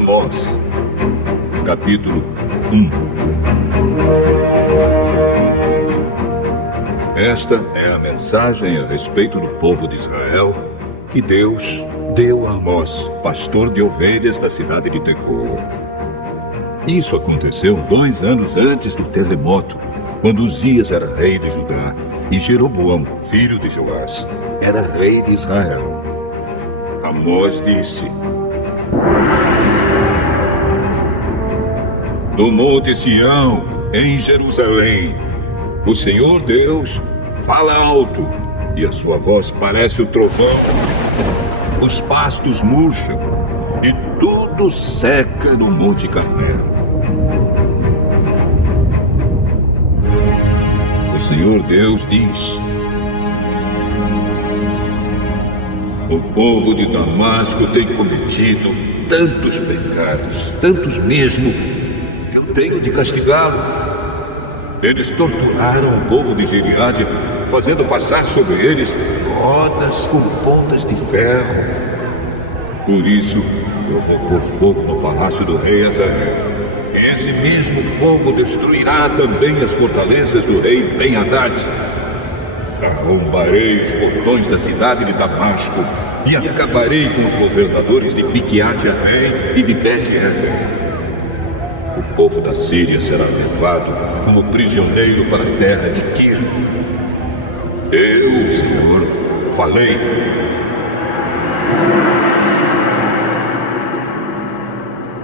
Amós, capítulo 1. Esta é a mensagem a respeito do povo de Israel que Deus deu a Amós, pastor de ovelhas da cidade de Tecoa. Isso aconteceu 2 anos antes do terremoto, quando Uzias era rei de Judá e Jeroboão, filho de Joás, era rei de Israel. Amós disse: no Monte Sião, em Jerusalém, o Senhor Deus fala alto, e a sua voz parece o trovão. Os pastos murcham, e tudo seca no Monte Carmelo. O Senhor Deus diz: o povo de Damasco tem cometido tantos pecados, tantos mesmo, que eu tenho de castigá-los. Eles torturaram o povo de Gileade, fazendo passar sobre eles rodas com pontas de ferro. Por isso, eu vou pôr fogo no palácio do rei Hazael. Esse mesmo fogo destruirá também as fortalezas do rei Ben-Hadad. Arrombarei os portões da cidade de Damasco e acabarei com os governadores de Miquiate-Arém e de Bet-Eden. O povo da Síria será levado como prisioneiro para a terra de Quir. Eu, o Senhor, falei.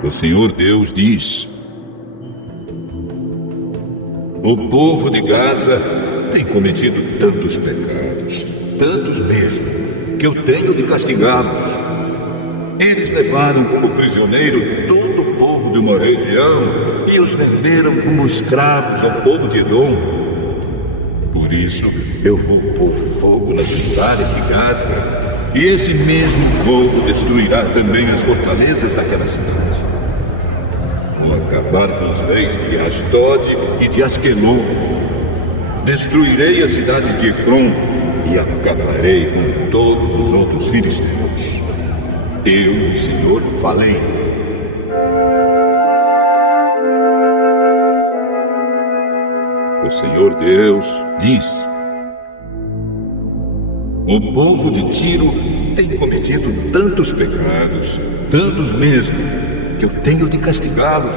O Senhor Deus diz: o povo de Gaza tem cometido tantos pecados, tantos mesmo, que eu tenho de castigá-los. Eles levaram como prisioneiro todo o povo de uma região e os venderam como escravos ao povo de Edom. Por isso, eu vou pôr fogo nas muralhas de Gaza, e esse mesmo fogo destruirá também as fortalezas daquela cidade. Vou acabar com os reis de Asdod e de Asquelon. Destruirei a cidade de Ecrom e acabarei com todos os outros filisteus. Eu, o Senhor, falei. O Senhor Deus diz: o povo de Tiro tem cometido tantos pecados, tantos mesmo, que eu tenho de castigá-los.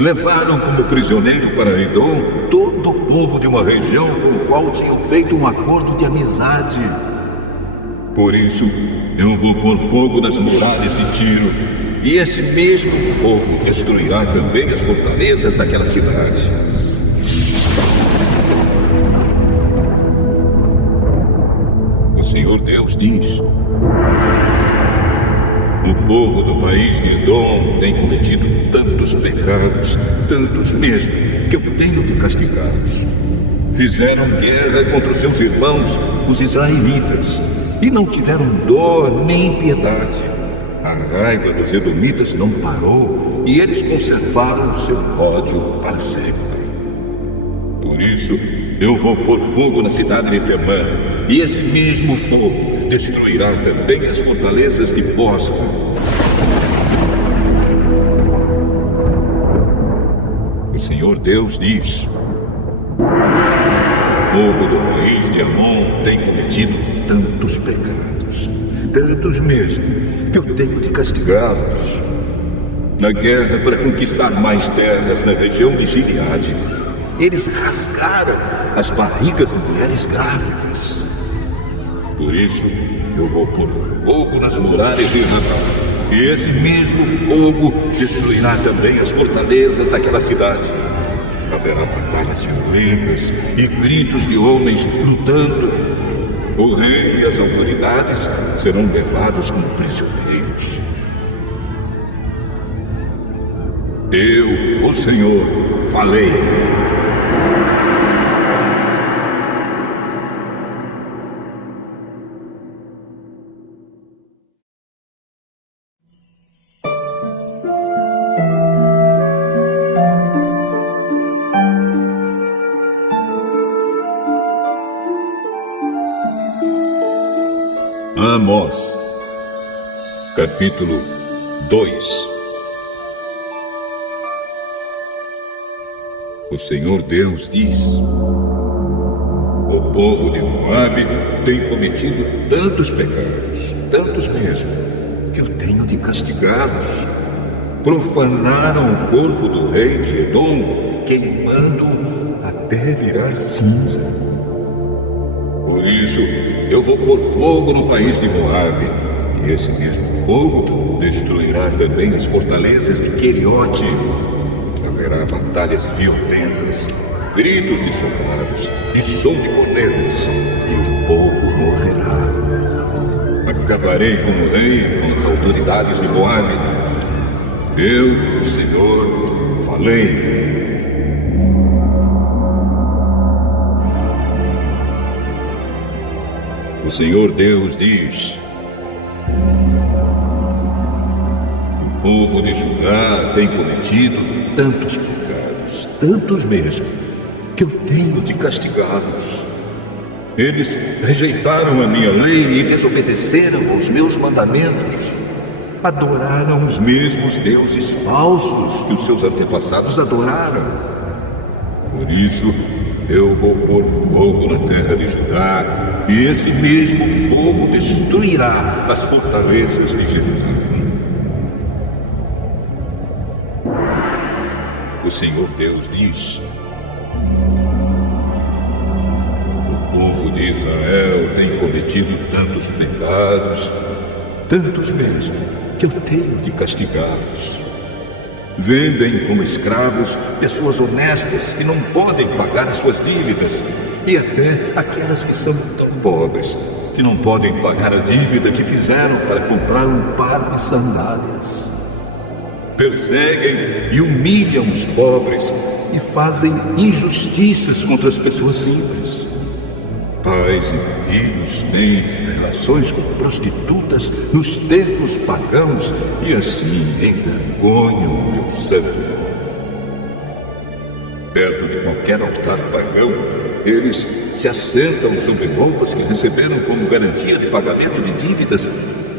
Levaram como prisioneiro para Edom todo o povo de uma região com o qual tinham feito um acordo de amizade. Por isso, eu vou pôr fogo nas muralhas de Tiro, e esse mesmo fogo destruirá também as fortalezas daquela cidade. O Senhor Deus diz: o povo do país de Edom tem cometido tantos pecados, tantos mesmo, que eu tenho de castigá-los. Fizeram guerra contra os seus irmãos, os israelitas, e não tiveram dó nem piedade. A raiva dos edomitas não parou, e eles conservaram o seu ódio para sempre. Por isso, eu vou pôr fogo na cidade de Temã, e esse mesmo fogo destruirá também as fortalezas de Bosra. O Senhor Deus diz: o povo do país de Amon tem cometido tantos pecados, tantos mesmo, que eu tenho de castigá-los. Na guerra para conquistar mais terras na região de Gileade, eles rasgaram as barrigas de mulheres grávidas. Por isso, eu vou pôr fogo nas muralhas de Ramá, e esse mesmo fogo destruirá também as fortalezas daquela cidade. Haverá batalhas violentas e gritos de homens lutando. O rei e as autoridades serão levados como prisioneiros. Eu, o Senhor, falei. Amós, capítulo 2. O Senhor Deus diz: o povo de Moabe tem cometido tantos pecados, tantos mesmo, que eu tenho de castigá-los. Profanaram o corpo do rei de Edom, queimando-o até virar cinza. Por isso, eu vou pôr fogo no país de Moabe, e esse mesmo fogo destruirá também as fortalezas de Queriote. Haverá batalhas violentas, gritos de soldados e som de cornetas, e o povo morrerá. Acabarei com o rei e com as autoridades de Moabe. Eu, o Senhor, falei. O Senhor Deus diz: o povo de Judá tem cometido tantos pecados, tantos mesmo, que eu tenho de castigá-los. Eles rejeitaram a minha lei e desobedeceram aos meus mandamentos. Adoraram os mesmos deuses falsos que os seus antepassados adoraram. Por isso, eu vou pôr fogo na terra de Judá, e esse mesmo fogo destruirá as fortalezas de Jerusalém. O Senhor Deus diz: o povo de Israel tem cometido tantos pecados, tantos mesmo, que eu tenho de castigá-los. Vendem como escravos pessoas honestas que não podem pagar as suas dívidas, e até aquelas que são tão pobres que não podem pagar a dívida que fizeram para comprar um par de sandálias. Perseguem e humilham os pobres e fazem injustiças contra as pessoas simples. Pais e filhos têm relações com prostitutas nos templos pagãos e assim envergonham o meu santo nome. Perto de qualquer altar pagão, eles se assentam sobre roupas que receberam como garantia de pagamento de dívidas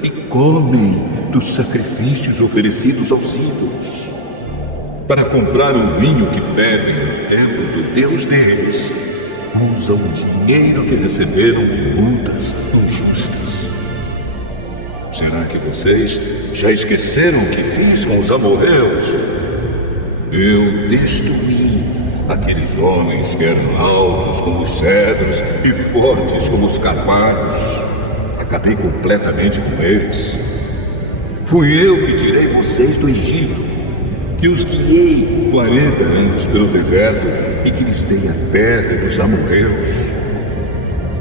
e comem dos sacrifícios oferecidos aos ídolos. Para comprar o vinho que bebem no templo do Deus deles, usam o dinheiro que receberam de multas injustas. Será que vocês já esqueceram o que fiz com os amorreus? Eu destruí aqueles homens que eram altos como os cedros e fortes como os carvalhos. Acabei completamente com eles. Fui eu que tirei vocês do Egito, que os guiei 40 anos pelo deserto e que lhes dei a terra dos amorreus.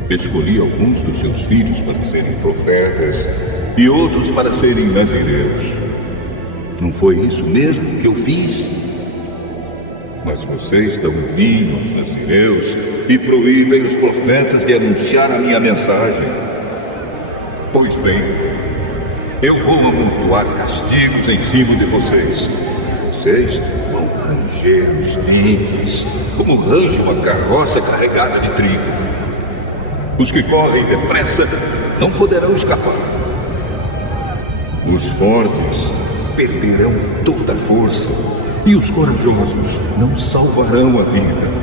Escolhi alguns dos seus filhos para serem profetas e outros para serem nazireus. Não foi isso mesmo que eu fiz? Mas vocês dão vinho aos nazireus e proíbem os profetas de anunciar a minha mensagem. Pois bem, eu vou amontoar castigos em cima de vocês. Vocês vão ranger os dentes, como range uma carroça carregada de trigo. Os que correm depressa não poderão escapar. Os fortes perderão toda a força, e os corajosos não salvarão a vida.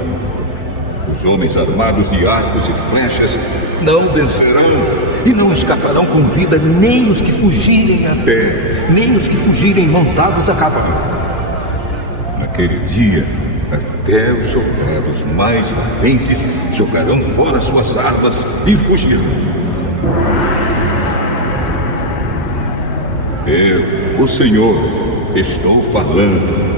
Os homens armados de arcos e flechas não vencerão, e não escaparão com vida nem os que fugirem a pé, nem os que fugirem montados a cavalo. Naquele dia, até os soldados mais valentes jogarão fora suas armas e fugirão. Eu, o Senhor, estou falando.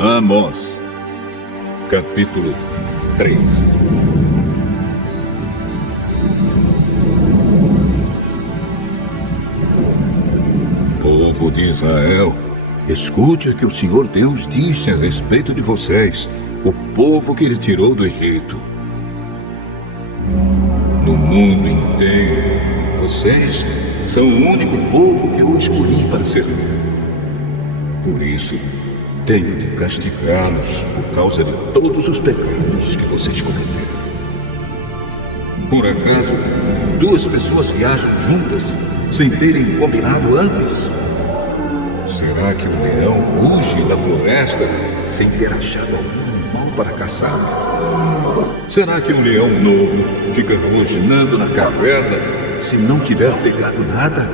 Amós, capítulo 3. povo de Israel, escute o que o Senhor Deus disse a respeito de vocês, o povo que ele tirou do Egito. No mundo inteiro, vocês são o único povo que eu escolhi para servir. Por isso, tenho de castigá-los por causa de todos os pecados que vocês cometeram. Por acaso, duas pessoas viajam juntas sem terem combinado antes? Será que um leão ruge na floresta sem ter achado algum animal para caçar? Será que um leão novo fica rosnando na caverna se não tiver pegado nada?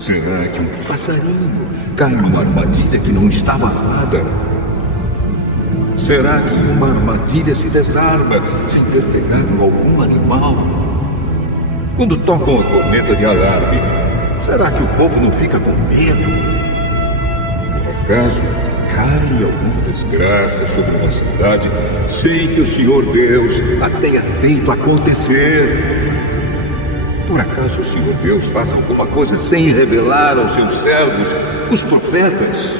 Será que um passarinho cai numa armadilha que não estava armada? Será que uma armadilha se desarma sem ter pegado algum animal? Quando tocam a corneta de alarme, será que o povo não fica com medo? Por acaso, cai alguma desgraça sobre uma cidade sem que o Senhor Deus a tenha feito acontecer? Por acaso o Senhor Deus faz alguma coisa sem revelar aos seus servos, os profetas?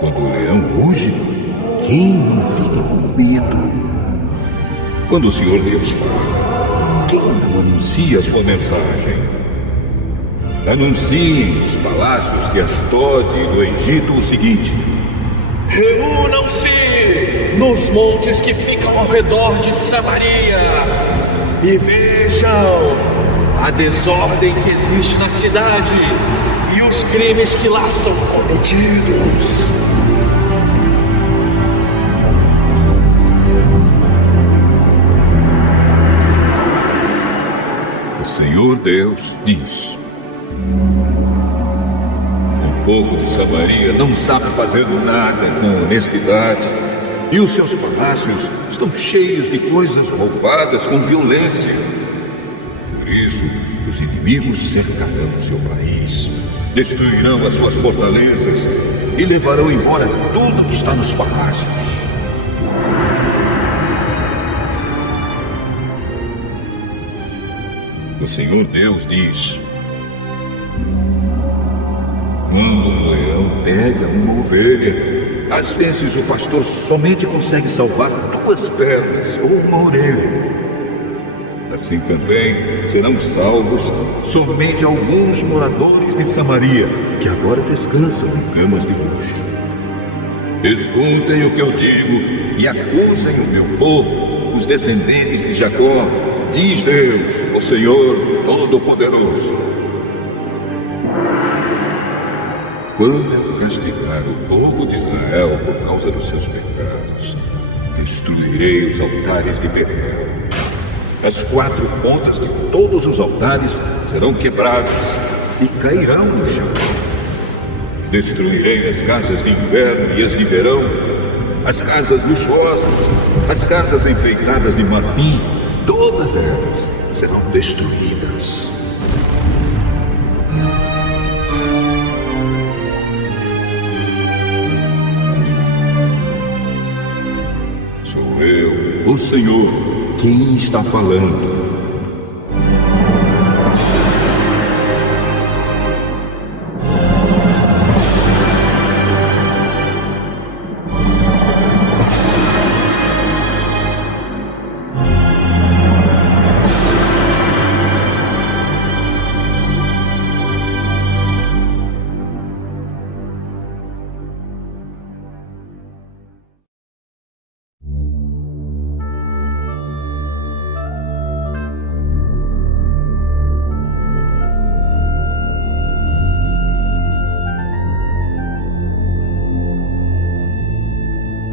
Quando o leão ruge, quem não fica com medo? Quando o Senhor Deus fala, quem não anuncia a sua mensagem? Anunciem nos palácios de Asdod e do Egito o seguinte: reúnam-se nos montes que ficam ao redor de Samaria e vejam a desordem que existe na cidade e os crimes que lá são cometidos. O Senhor Deus diz: o povo de Samaria não sabe fazer nada com honestidade, e os seus palácios estão cheios de coisas roubadas com violência. Por isso, os inimigos cercarão o seu país, destruirão as suas fortalezas e levarão embora tudo que está nos palácios. O Senhor Deus diz: quando um leão pega uma ovelha, às vezes o pastor somente consegue salvar duas pernas ou uma orelha. Assim também serão salvos somente alguns moradores de Samaria, que agora descansam em camas de luxo. Escutem o que eu digo e acusem o meu povo, os descendentes de Jacó, diz Deus, o Senhor Todo-Poderoso. Quando eu castigar o povo de Israel por causa dos seus pecados, destruirei os altares de Betel. As quatro pontas de todos os altares serão quebradas e cairão no chão. Destruirei as casas de inverno e as de verão, as casas luxuosas, as casas enfeitadas de marfim, todas elas serão destruídas. Sou eu, o Senhor, quem está falando.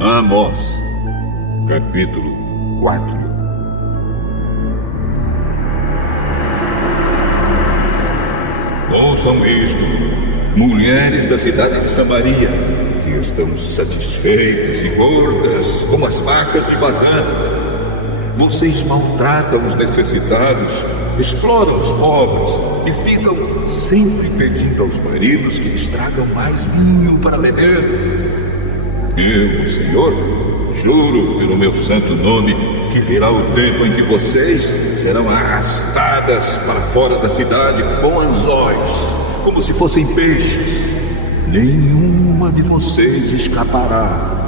Amós, capítulo 4. Ouçam isto, mulheres da cidade de Samaria, que estão satisfeitas e gordas como as vacas de Bazã. Vocês maltratam os necessitados, exploram os pobres e ficam sempre pedindo aos maridos que lhes tragam mais vinho para beber. Eu, o Senhor, juro pelo meu santo nome que virá o tempo em que vocês serão arrastadas para fora da cidade com anzóis, como se fossem peixes. Nenhuma de vocês escapará.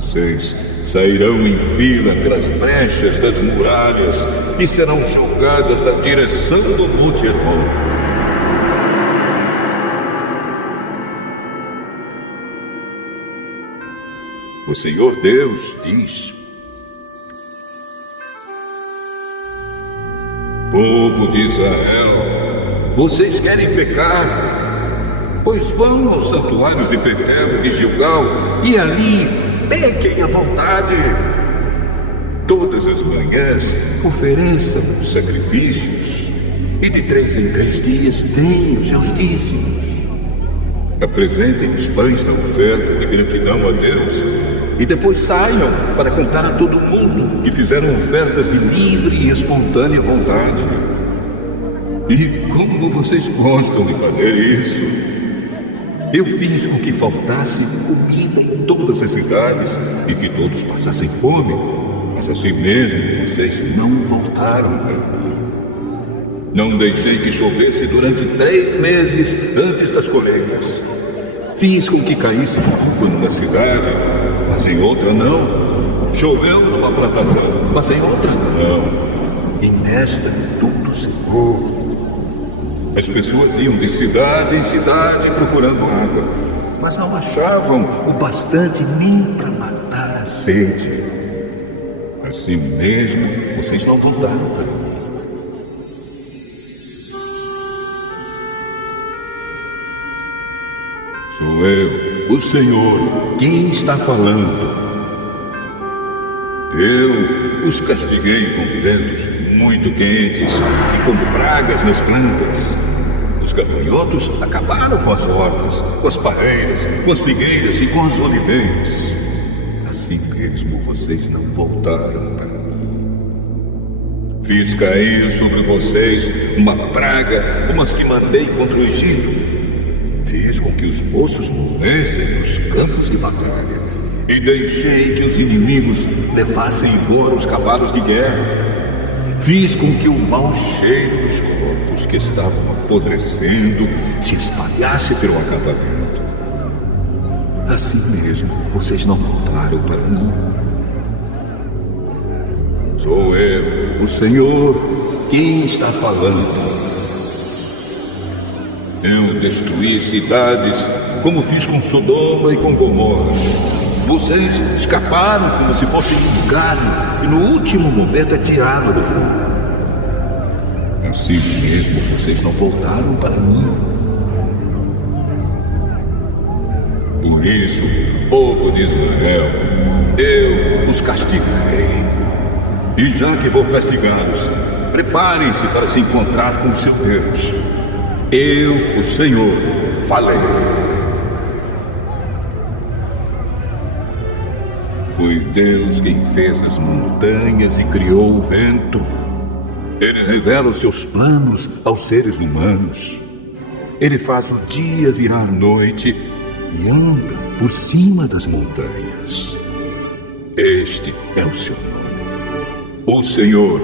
Vocês sairão em fila pelas brechas das muralhas e serão julgadas na direção do Monte Hermon. O Senhor Deus diz: povo de Israel, vocês querem pecar? Pois vão aos santuários de Betel e de Gilgal e ali pequem à vontade. Todas as manhãs ofereçam sacrifícios e de 3 em 3 dias deem os seus dízimos. Apresentem os pães da oferta de gratidão a Deus e depois saiam para contar a todo mundo que fizeram ofertas de livre e espontânea vontade. E como vocês gostam de fazer isso! Eu fiz com que faltasse comida em todas as cidades e que todos passassem fome, mas assim mesmo vocês não voltaram para mim. Não deixei que chovesse durante 3 meses antes das colheitas. Fiz com que caísse chuva numa cidade, mas em outra não. Choveu numa plantação, mas em outra não. E nesta tudo secou. As pessoas iam de cidade em cidade procurando água, mas não achavam o bastante nem para matar a sede. Assim mesmo, vocês não voltaram para mim. Sou eu, o Senhor, quem está falando. Eu os castiguei com ventos muito quentes e com pragas nas plantas. Os gafanhotos acabaram com as hortas, com as parreiras, com as figueiras e com as oliveiras. Assim mesmo vocês não voltaram para mim. Fiz cair sobre vocês uma praga, como as que mandei contra o Egito. Fiz com que os moços morressem nos campos de batalha e deixei que os inimigos levassem embora os cavalos de guerra. Fiz com que o mau cheiro dos corpos que estavam apodrecendo se espalhasse pelo acampamento. Assim mesmo, vocês não voltaram para mim. Sou eu, o Senhor, quem está falando. Eu destruí cidades como fiz com Sodoma e com Gomorra. Vocês escaparam como se fossem um galho e no último momento atiraram do fogo. Assim mesmo vocês não voltaram para mim. Por isso, povo de Israel, eu os castigarei. E já que vou castigá-los, preparem-se para se encontrar com o seu Deus. Eu, o Senhor, falei. Foi Deus quem fez as montanhas e criou o vento. Ele revela os seus planos aos seres humanos. Ele faz o dia virar noite e anda por cima das montanhas. Este é o seu nome. O Senhor,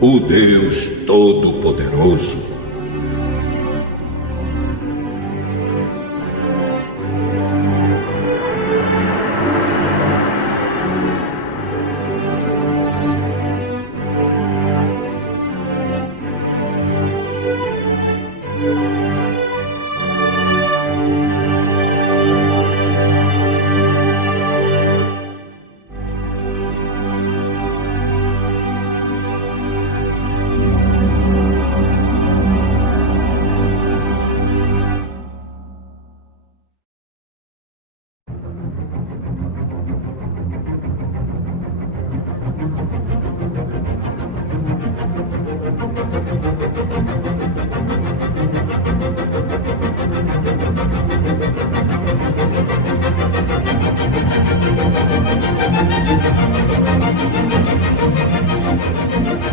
o Deus Todo-Poderoso.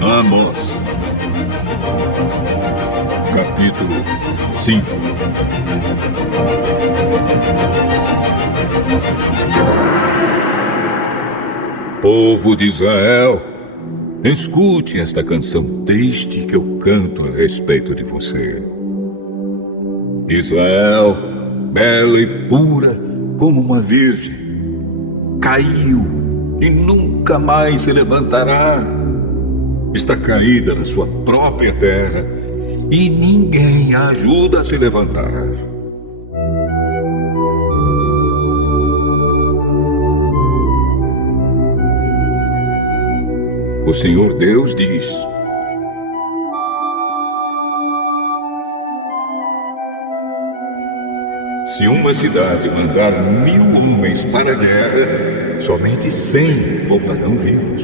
Amós, capítulo 5. Povo de Israel, escute esta canção triste que eu canto a respeito de você. Israel, bela e pura como uma virgem, caiu e nunca mais se levantará. Está caída na sua própria terra e ninguém a ajuda a se levantar. O Senhor Deus diz: se uma cidade mandar 1000 homens para a guerra, somente 100 voltarão vivos.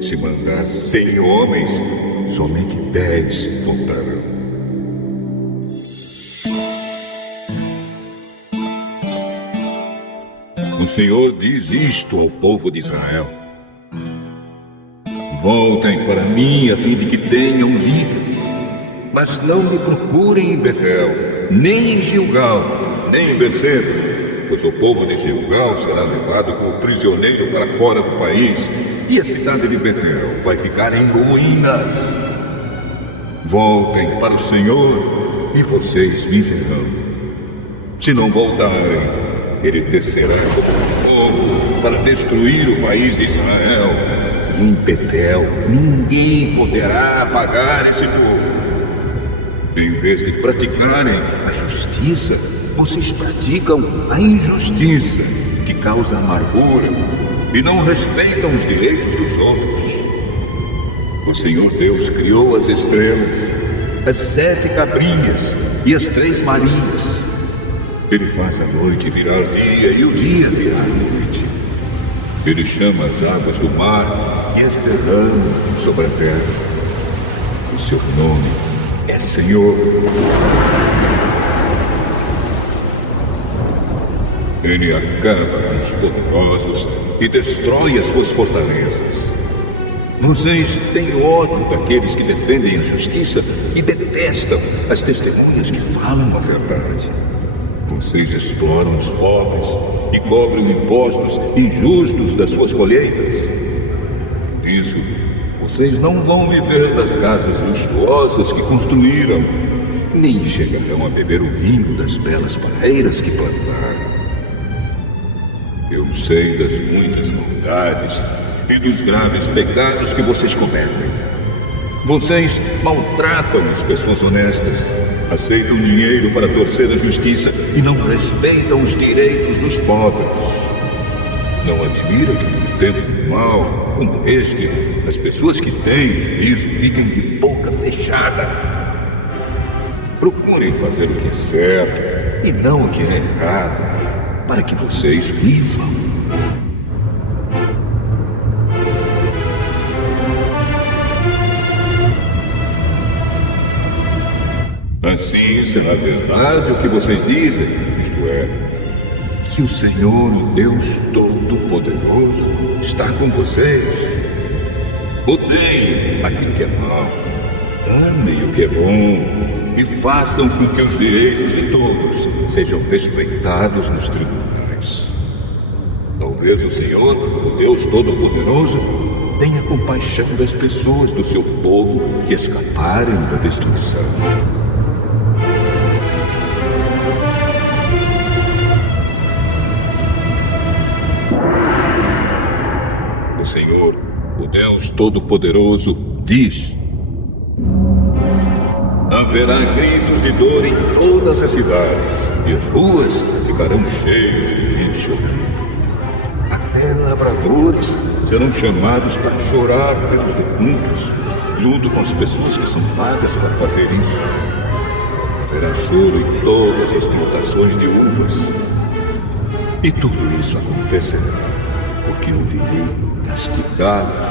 Se mandar 100 homens, somente 10 voltarão. O Senhor diz isto ao povo de Israel: voltem para mim a fim de que tenham vida, mas não me procurem em Betel, nem em Gilgal, nem em Berseba, pois o povo de Gilgal será levado como prisioneiro para fora do país, e a cidade de Betel vai ficar em ruínas. Voltem para o Senhor e vocês viverão. Se não voltarem, ele descerá como fogo para destruir o país de Israel. Em Betel, ninguém poderá apagar esse fogo. Em vez de praticarem a justiça, vocês praticam a injustiça, que causa amargura, e não respeitam os direitos dos outros. O Senhor Deus criou as estrelas, as 7 cabrinhas e as 3 marinhas. Ele faz a noite virar dia e o dia virar noite. Ele chama as águas do mar e as derrama sobre a terra. O seu nome é Senhor. Ele acaba com os poderosos e destrói as suas fortalezas. Vocês têm ódio daqueles que defendem a justiça e detestam as testemunhas que falam a verdade. Vocês exploram os pobres e cobram impostos injustos das suas colheitas. Por isso, vocês não vão viver nas casas luxuosas que construíram, nem chegarão a beber o vinho das belas pareiras que plantaram. Eu sei das muitas maldades e dos graves pecados que vocês cometem. Vocês maltratam as pessoas honestas, aceitam dinheiro para torcer a justiça e não respeitam os direitos dos pobres. Não admira que num tempo mau como este, as pessoas que têm juízo fiquem de boca fechada. Procurem fazer o que é certo e não o que é errado, para que vocês vivam. Assim será verdade o que vocês dizem, isto é, que o Senhor, o Deus Todo-Poderoso, está com vocês. Odeiem aquilo que é mau, amem o que é bom e façam com que os direitos de todos sejam respeitados nos tribunais. Talvez o Senhor, o Deus Todo-Poderoso, tenha compaixão das pessoas do seu povo que escaparem da destruição. O Senhor, o Deus Todo-Poderoso, diz: haverá gritos de dor em todas as cidades, e as ruas ficarão cheias de gente chorando. Até lavradores serão chamados para chorar pelos defuntos, junto com as pessoas que são pagas para fazer isso. Haverá choro em todas as plantações de uvas. E tudo isso acontecerá porque eu virei castigá-los.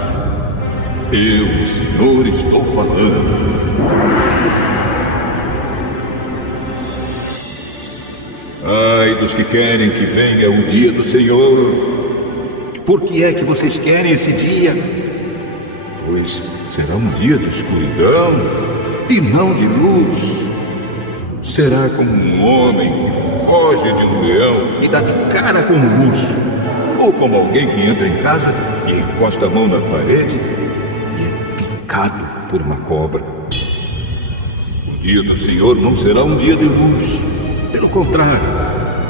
Eu, o Senhor, estou falando. Ai dos que querem que venha o dia do Senhor. Por que é que vocês querem esse dia? Pois será um dia de escuridão e não de luz. Será como um homem que foge de um leão e dá de cara com um urso, ou como alguém que entra em casa e encosta a mão na parede e é picado por uma cobra. O dia do Senhor não será um dia de luz. Pelo contrário,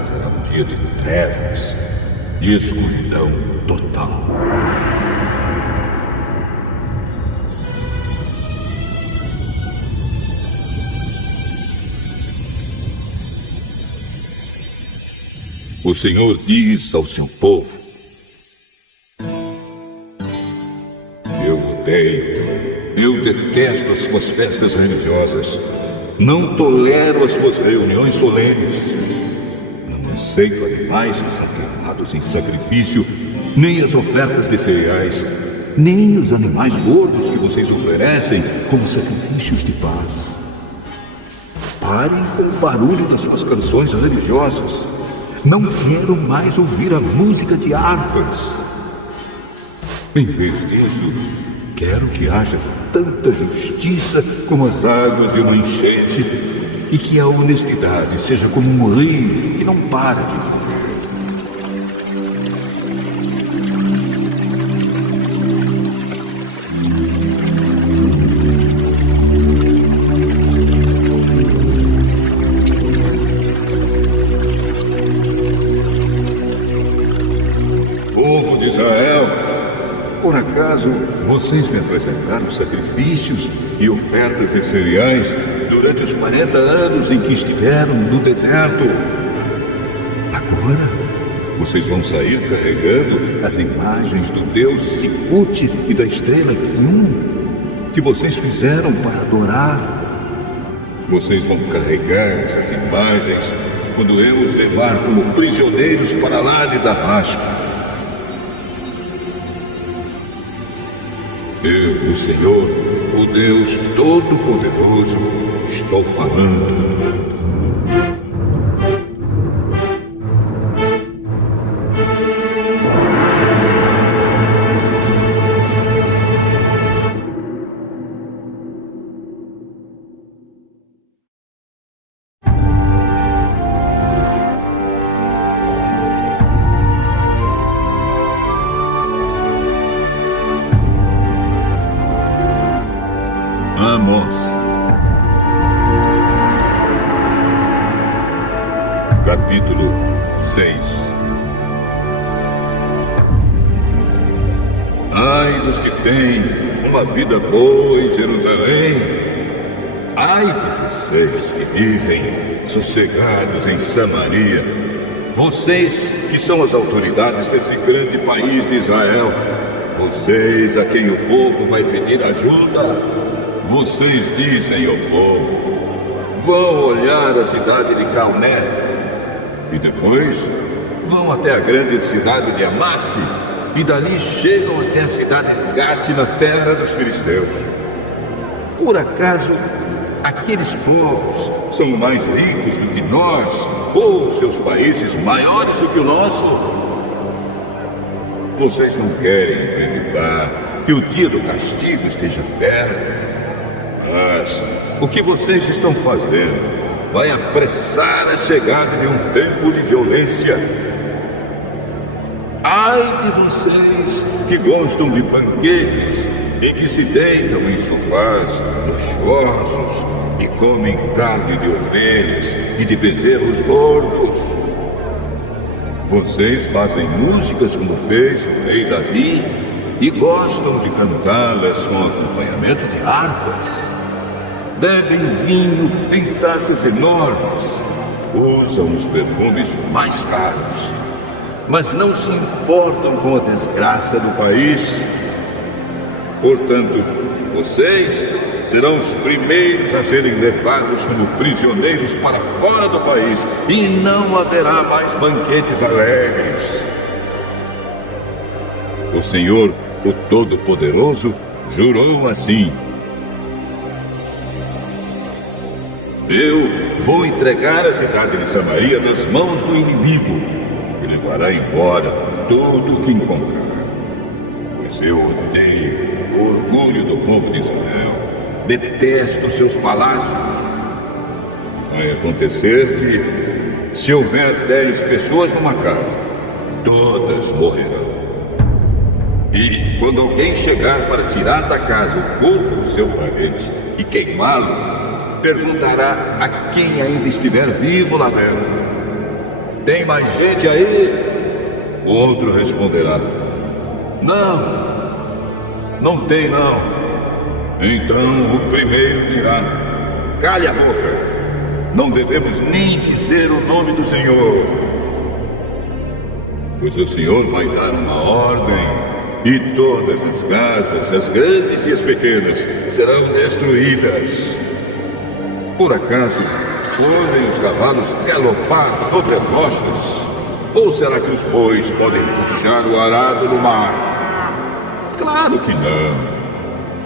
será um dia de trevas, de escuridão total. O Senhor diz ao seu povo: eu odeio, eu detesto as suas festas religiosas. Não tolero as suas reuniões solenes. Não aceito animais que são queimados em sacrifício, nem as ofertas de cereais, nem os animais gordos que vocês oferecem como sacrifícios de paz. Parem com o barulho das suas canções religiosas. Não quero mais ouvir a música de harpas. Em vez disso, quero que haja tanta justiça como as águas de uma enchente e que a honestidade seja como um rio que não para de correr. Povo de Israel, por acaso vocês me apresentaram sacrifícios e ofertas de cereais durante os 40 anos em que estiveram no deserto? Agora, vocês vão sair carregando as imagens do deus Sicuti e da estrela Quium que vocês fizeram para adorar. Vocês vão carregar essas imagens quando eu os levar como prisioneiros para lá de Damasco. Eu, o Senhor, o Deus Todo-Poderoso, estou falando. Amós, capítulo 6. Ai dos que têm uma vida boa em Jerusalém. Ai de vocês que vivem sossegados em Samaria. Vocês que são as autoridades desse grande país de Israel. Vocês a quem o povo vai pedir ajuda. Vocês dizem ao povo: vão olhar a cidade de Calné e depois vão até a grande cidade de Amate e dali chegam até a cidade de Gate na terra dos filisteus. Por acaso aqueles povos são mais ricos do que nós ou seus países maiores do que o nosso? Vocês não querem acreditar que o dia do castigo esteja perto? Mas o que vocês estão fazendo vai apressar a chegada de um tempo de violência. Ai de vocês que gostam de banquetes e que se deitam em sofás luxuosos e comem carne de ovelhas e de bezerros gordos. Vocês fazem músicas como fez o rei Davi e gostam de cantá-las com acompanhamento de harpas. Bebem vinho em taças enormes, usam os perfumes mais caros, mas não se importam com a desgraça do país. Portanto, vocês serão os primeiros a serem levados como prisioneiros para fora do país e não haverá mais banquetes alegres. O Senhor, o Todo-Poderoso, jurou assim: eu vou entregar a cidade de Samaria nas mãos do inimigo e levará embora tudo o que encontrar. Pois eu odeio o orgulho do povo de Israel, detesto seus palácios. Vai acontecer que, se houver 10 pessoas numa casa, todas morrerão. E quando alguém chegar para tirar da casa o corpo do seu parente e queimá-lo, perguntará a quem ainda estiver vivo lá dentro: tem mais gente aí? O outro responderá: não tem não. Então o primeiro dirá: cale a boca. Não devemos nem dizer o nome do Senhor. Pois o Senhor vai dar uma ordem e todas as casas, as grandes e as pequenas, serão destruídas. Por acaso, podem os cavalos galopar sobre as rochas? Ou será que os bois podem puxar o arado no mar? Claro que não.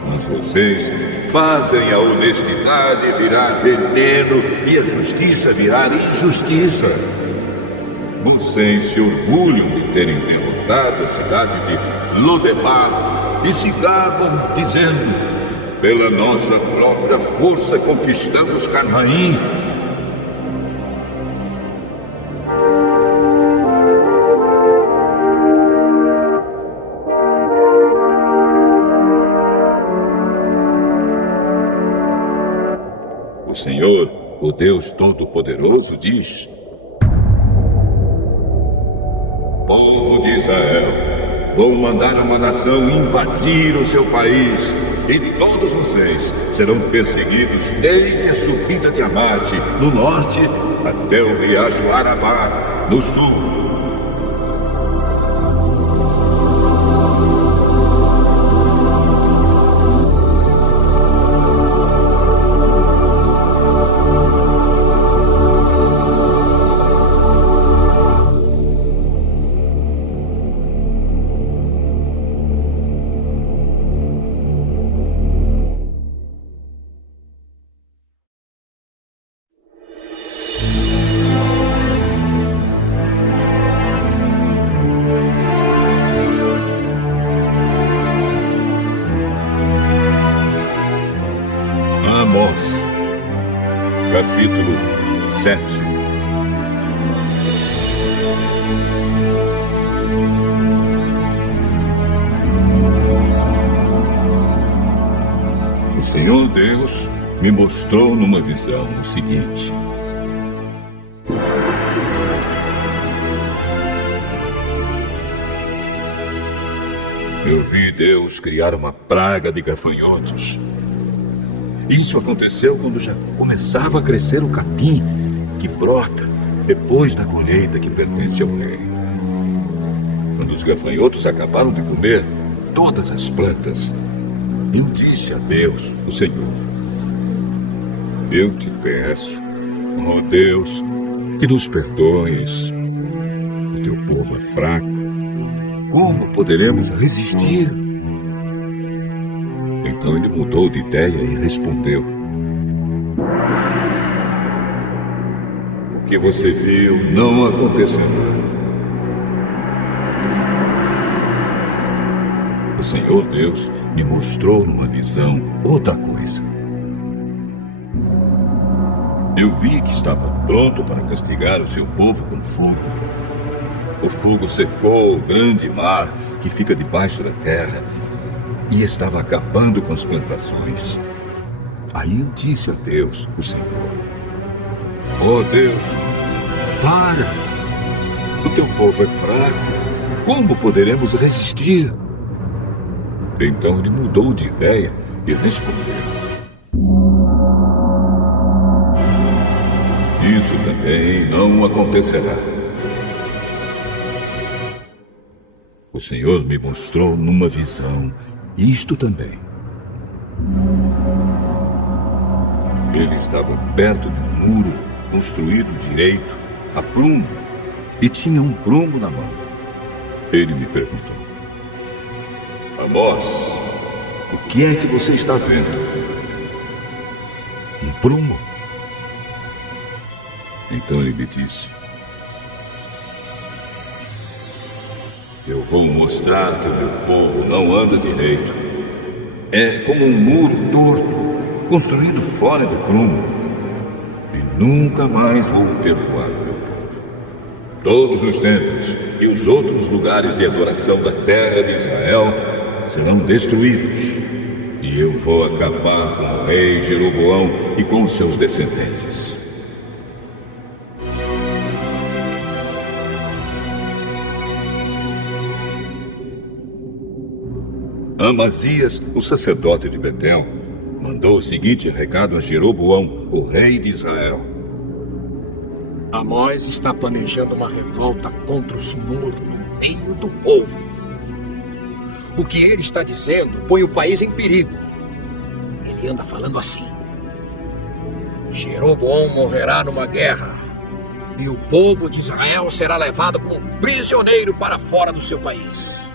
Mas vocês fazem a honestidade virar veneno e a justiça virar injustiça. Vocês se orgulham de terem derrotado a cidade de Lodebar e se gabam dizendo: pela nossa própria força conquistamos Canaã. O Senhor, o Deus Todo-Poderoso, diz: povo de Israel, vou mandar uma nação invadir o seu país, e todos vocês serão perseguidos desde a subida de Amate, no norte, até o riacho Arabá, no sul. Amós, capítulo 7. O Senhor Deus me mostrou numa visão o seguinte: eu vi Deus criar uma praga de gafanhotos. Isso aconteceu quando já começava a crescer o capim, que brota depois da colheita que pertence ao rei. Quando os gafanhotos acabaram de comer todas as plantas, eu disse a Deus, o Senhor: eu te peço, ó Deus, que nos perdoes. O teu povo é fraco. Como poderemos resistir? Então ele mudou de ideia e respondeu: o que você viu não acontecerá. O Senhor Deus me mostrou numa visão outra coisa. Eu vi que estava pronto para castigar o seu povo com fogo. O fogo secou o grande mar que fica debaixo da terra e estava acabando com as plantações. Aí eu disse a Deus, o Senhor: ó Deus, para! O teu povo é fraco. Como poderemos resistir? Então ele mudou de ideia e respondeu: isso também não acontecerá. O Senhor me mostrou numa visão isto também. Ele estava perto de um muro construído direito, a prumo, e tinha um prumo na mão. Ele me perguntou: Amós, o que é que você está vendo? Um prumo. Então ele me disse: eu vou mostrar que o meu povo não anda direito. É como um muro torto, construído fora do prumo. E nunca mais vou perdoar o meu povo. Todos os templos e os outros lugares de adoração da terra de Israel serão destruídos. E eu vou acabar com o rei Jeroboão e com seus descendentes. Amazias, o sacerdote de Betel, mandou o seguinte recado a Jeroboão, o rei de Israel. Amós está planejando uma revolta contra o Senhor no meio do povo. O que ele está dizendo põe o país em perigo. Ele anda falando assim: Jeroboão morrerá numa guerra e o povo de Israel será levado como prisioneiro para fora do seu país.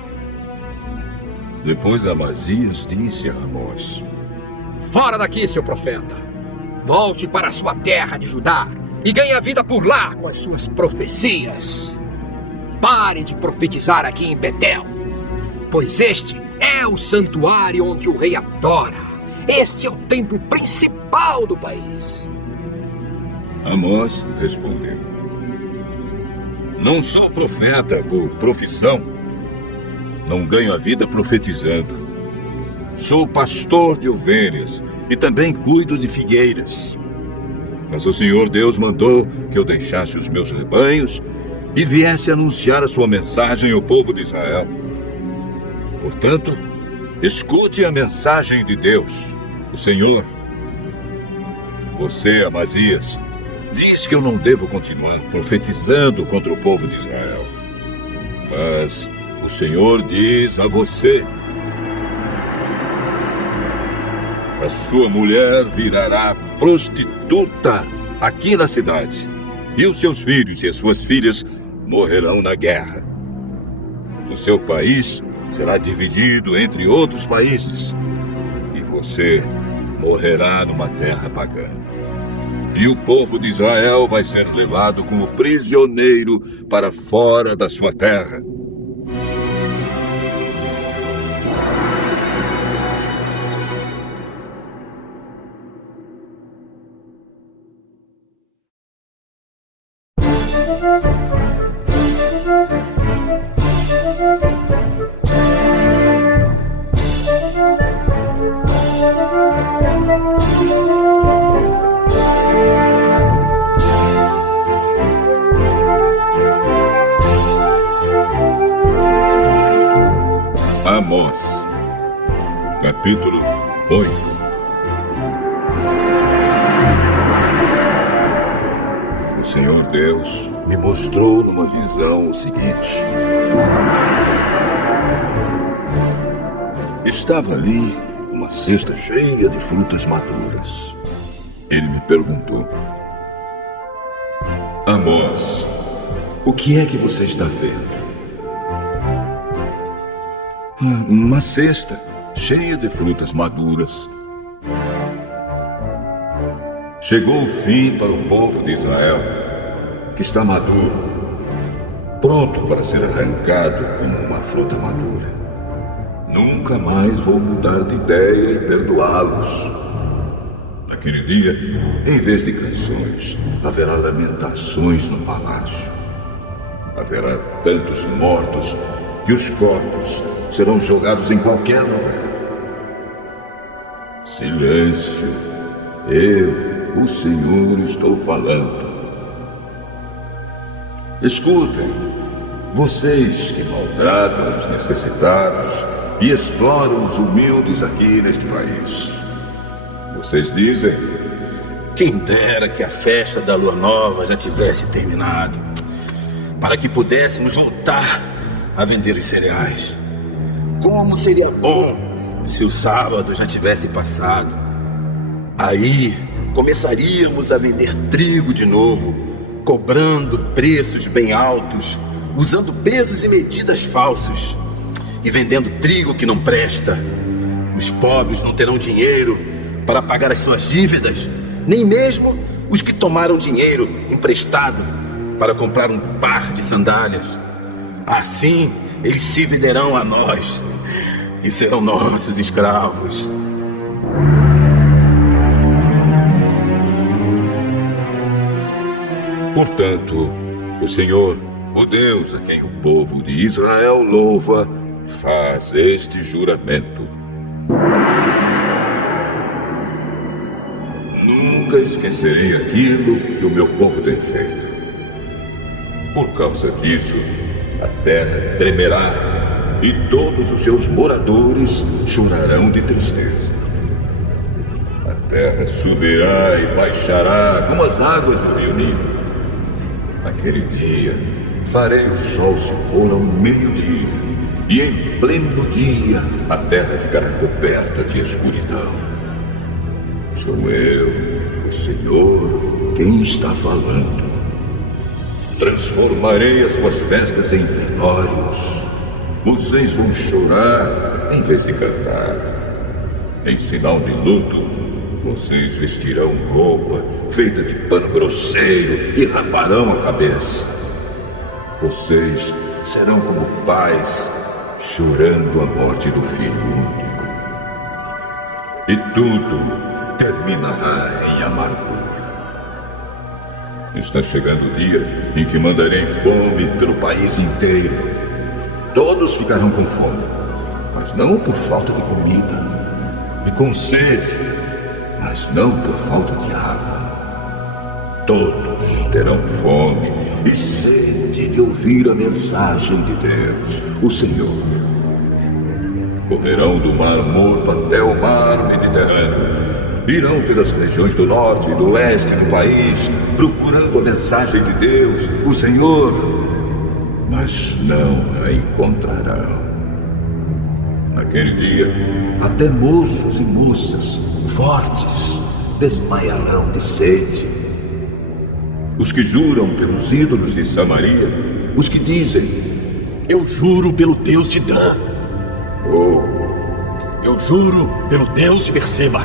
Depois Amazias disse a Amós: Fora daqui, seu profeta! Volte para a sua terra de Judá e ganhe a vida por lá com as suas profecias. Pare de profetizar aqui em Betel, pois este é o santuário onde o rei adora. Este é o templo principal do país. Amós respondeu: Não sou profeta por profissão. Não ganho a vida profetizando. Sou pastor de ovelhas e também cuido de figueiras. Mas o Senhor Deus mandou que eu deixasse os meus rebanhos e viesse anunciar a sua mensagem ao povo de Israel. Portanto, escute a mensagem de Deus, o Senhor. Você, Amazias, diz que eu não devo continuar profetizando contra o povo de Israel. Mas o Senhor diz a você: a sua mulher virará prostituta aqui na cidade, e os seus filhos e as suas filhas morrerão na guerra. O seu país será dividido entre outros países, e você morrerá numa terra pagã. E o povo de Israel vai ser levado como prisioneiro para fora da sua terra. Amós, capítulo 8. O Senhor Deus me mostrou numa visão o seguinte: estava ali uma cesta cheia de frutas maduras. Ele me perguntou: Amós, o que é que você está vendo? Uma cesta cheia de frutas maduras. Chegou o fim para o povo de Israel, que está maduro, pronto para ser arrancado como uma fruta madura. Nunca mais vou mudar de ideia e perdoá-los. Naquele dia, em vez de canções, haverá lamentações no palácio. Haverá tantos mortos que os corpos serão jogados em qualquer lugar. Silêncio. Eu, o Senhor, estou falando. Escutem, vocês que maltratam os necessitados e exploram os humildes aqui neste país. Vocês dizem: quem dera que a festa da lua nova já tivesse terminado, para que pudéssemos voltar a vender os cereais. Como seria bom se o sábado já tivesse passado. Aí começaríamos a vender trigo de novo, cobrando preços bem altos, usando pesos e medidas falsos e vendendo trigo que não presta. Os pobres não terão dinheiro para pagar as suas dívidas, nem mesmo os que tomaram dinheiro emprestado para comprar um par de sandálias. Assim, eles se venderão a nós e serão nossos escravos. Portanto, o Senhor, o Deus a quem o povo de Israel louva, faz este juramento. Nunca esquecerei aquilo que o meu povo tem feito. Por causa disso, a terra tremerá e todos os seus moradores chorarão de tristeza. A terra subirá e baixará como as águas do rio Nilo. Naquele dia, farei o sol se pôr ao meio-dia, e em pleno dia a terra ficará coberta de escuridão. Sou eu, o Senhor, quem está falando. Transformarei as suas festas em velórios. Vocês vão chorar em vez de cantar. Em sinal de luto, vocês vestirão roupa feita de pano grosseiro e raparão a cabeça. Vocês serão como pais chorando a morte do filho único. E tudo terminará em amargura. Está chegando o dia em que mandarei fome pelo país inteiro. Todos ficarão com fome, mas não por falta de comida, e com sede, mas não por falta de água. Todos terão fome e sede de ouvir a mensagem de Deus, o Senhor. Correrão do Mar Morto até o mar Mediterrâneo. Irão pelas regiões do norte e do leste do país, procurando a mensagem de Deus, o Senhor, mas não a encontrarão. Naquele dia, até moços e moças fortes desmaiarão de sede. Os que juram pelos ídolos de Samaria, os que dizem: Eu juro pelo Deus de Dan. Oh, Eu juro pelo Deus de Berseba.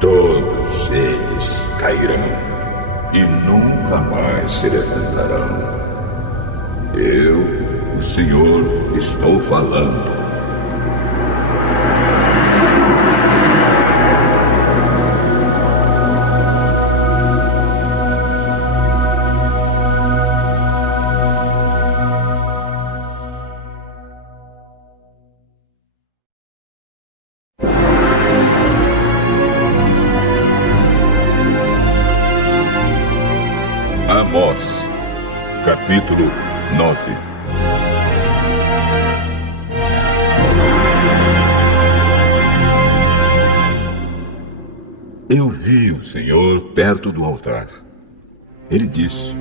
todos eles cairão e nunca mais se levantarão. Eu, o Senhor, estou falando. Amós, capítulo 9. Eu vi o Senhor perto do altar. Ele disse: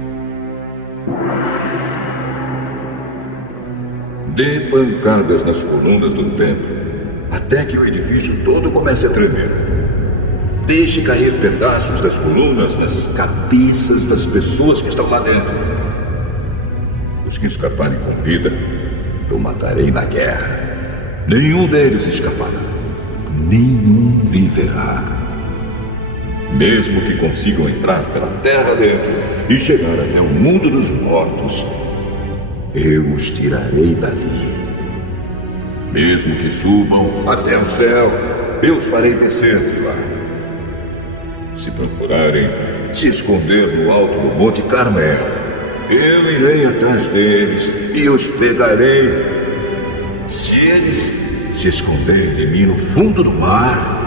Dê pancadas nas colunas do templo, até que o edifício todo comece a tremer. Deixe cair pedaços das colunas nas cabeças das pessoas que estão lá dentro. Os que escaparem com vida, eu matarei na guerra. Nenhum deles escapará. Nenhum viverá. Mesmo que consigam entrar pela terra dentro e chegar até o mundo dos mortos, eu os tirarei dali. Mesmo que subam até o céu, eu os farei descer de lá. Se procurarem se esconder no alto do Monte Carmelo, eu irei atrás deles e os pegarei. Se eles se esconderem de mim no fundo do mar,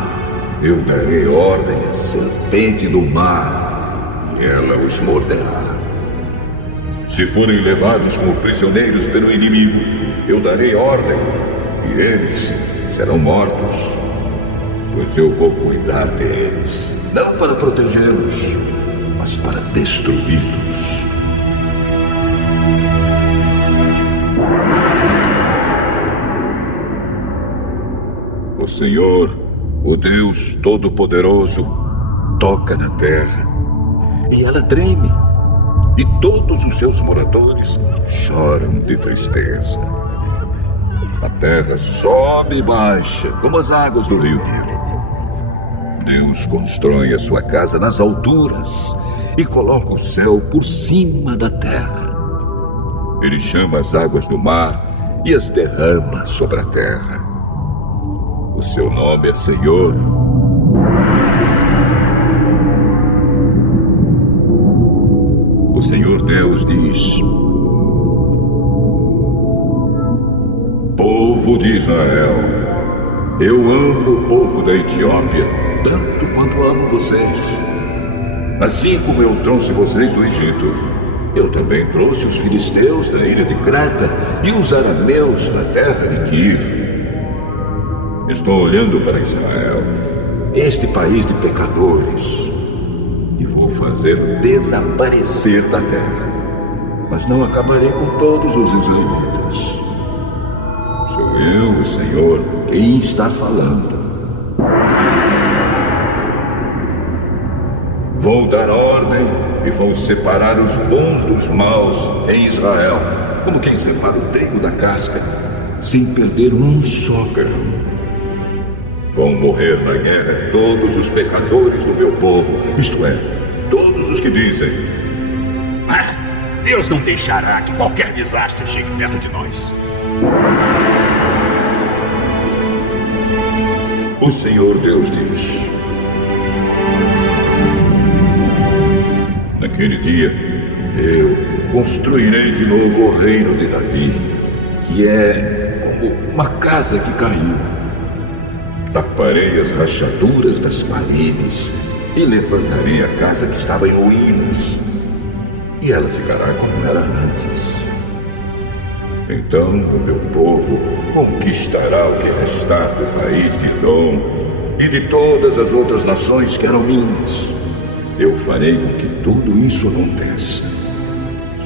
eu darei ordem à serpente do mar e ela os morderá. Se forem levados como prisioneiros pelo inimigo, eu darei ordem e eles serão mortos, pois eu vou cuidar deles. Não para protegê-los, mas para destruí-los. O Senhor, o Deus Todo-Poderoso, toca na terra e ela treme, e todos os seus moradores choram de tristeza. A terra sobe e baixa como as águas do rio Nilo. Deus constrói a sua casa nas alturas e coloca o céu por cima da terra. Ele chama as águas do mar e as derrama sobre a terra. O seu nome é Senhor. O Senhor Deus diz: Povo de Israel, eu amo o povo da Etiópia tanto quanto amo vocês. Assim como eu trouxe vocês do Egito, eu também trouxe os filisteus da ilha de Creta e os arameus da terra de Quir. Estou olhando para Israel, este país de pecadores, e vou fazê-lo desaparecer da terra. Mas não acabarei com todos os israelitas. Sou eu, o Senhor, quem está falando. Vou dar ordem e vou separar os bons dos maus em Israel, como quem separa o trigo da casca, sem perder um só grão. Vão morrer na guerra todos os pecadores do meu povo, isto é, todos os que dizem: Deus não deixará que qualquer desastre chegue perto de nós. O Senhor Deus diz: naquele dia, eu construirei de novo o reino de Davi, que é como uma casa que caiu. Taparei as rachaduras das paredes e levantarei a casa que estava em ruínas, e ela ficará como era antes. Então o meu povo conquistará o que restar do país de Edom e de todas as outras nações que eram minhas. Eu farei com que tudo isso aconteça.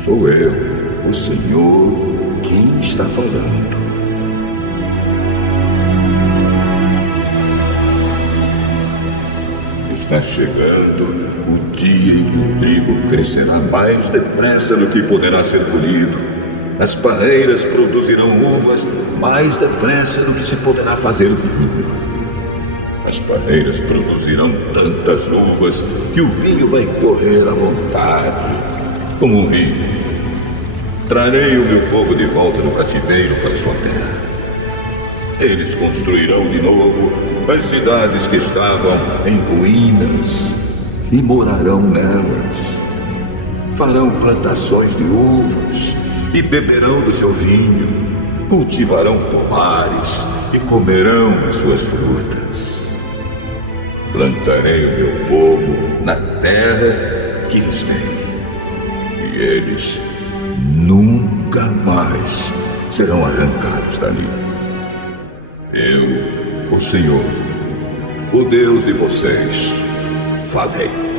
Sou eu, o Senhor, quem está falando. Está chegando o dia em que o trigo crescerá mais depressa do que poderá ser colhido. As parreiras produzirão uvas mais depressa do que se poderá fazer vinho. As parreiras produzirão tantas uvas que o vinho vai correr à vontade, como um rio. Trarei o meu povo de volta do cativeiro para sua terra. Eles construirão de novo as cidades que estavam em ruínas e morarão nelas. Farão plantações de uvas e beberão do seu vinho. Cultivarão pomares e comerão as suas frutas. Plantarei o meu povo na terra que lhes dei, e eles nunca mais serão arrancados dali. Eu, o Senhor, o Deus de vocês, falei.